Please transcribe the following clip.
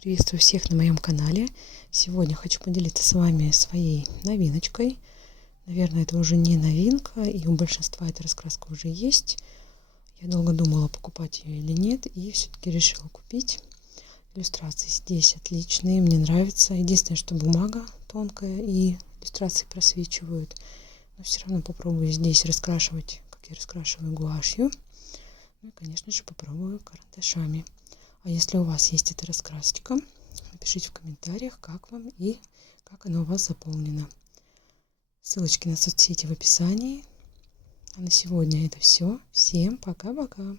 Приветствую всех на моем канале. Сегодня хочу поделиться с вами своей новиночкой. Наверное, это уже не новинка, и у большинства эта раскраска уже есть. Я долго думала, покупать ее или нет, и все-таки решила купить. Иллюстрации здесь отличные, мне нравится. Единственное, что бумага тонкая и иллюстрации просвечивают. Но все равно попробую здесь раскрашивать, как я раскрашиваю гуашью. Ну и, конечно же, попробую карандашами. А если у вас есть эта раскрасочка, напишите в комментариях, как вам и как она у вас заполнена. Ссылочки на соцсети в описании. А на сегодня это все. Всем пока-пока.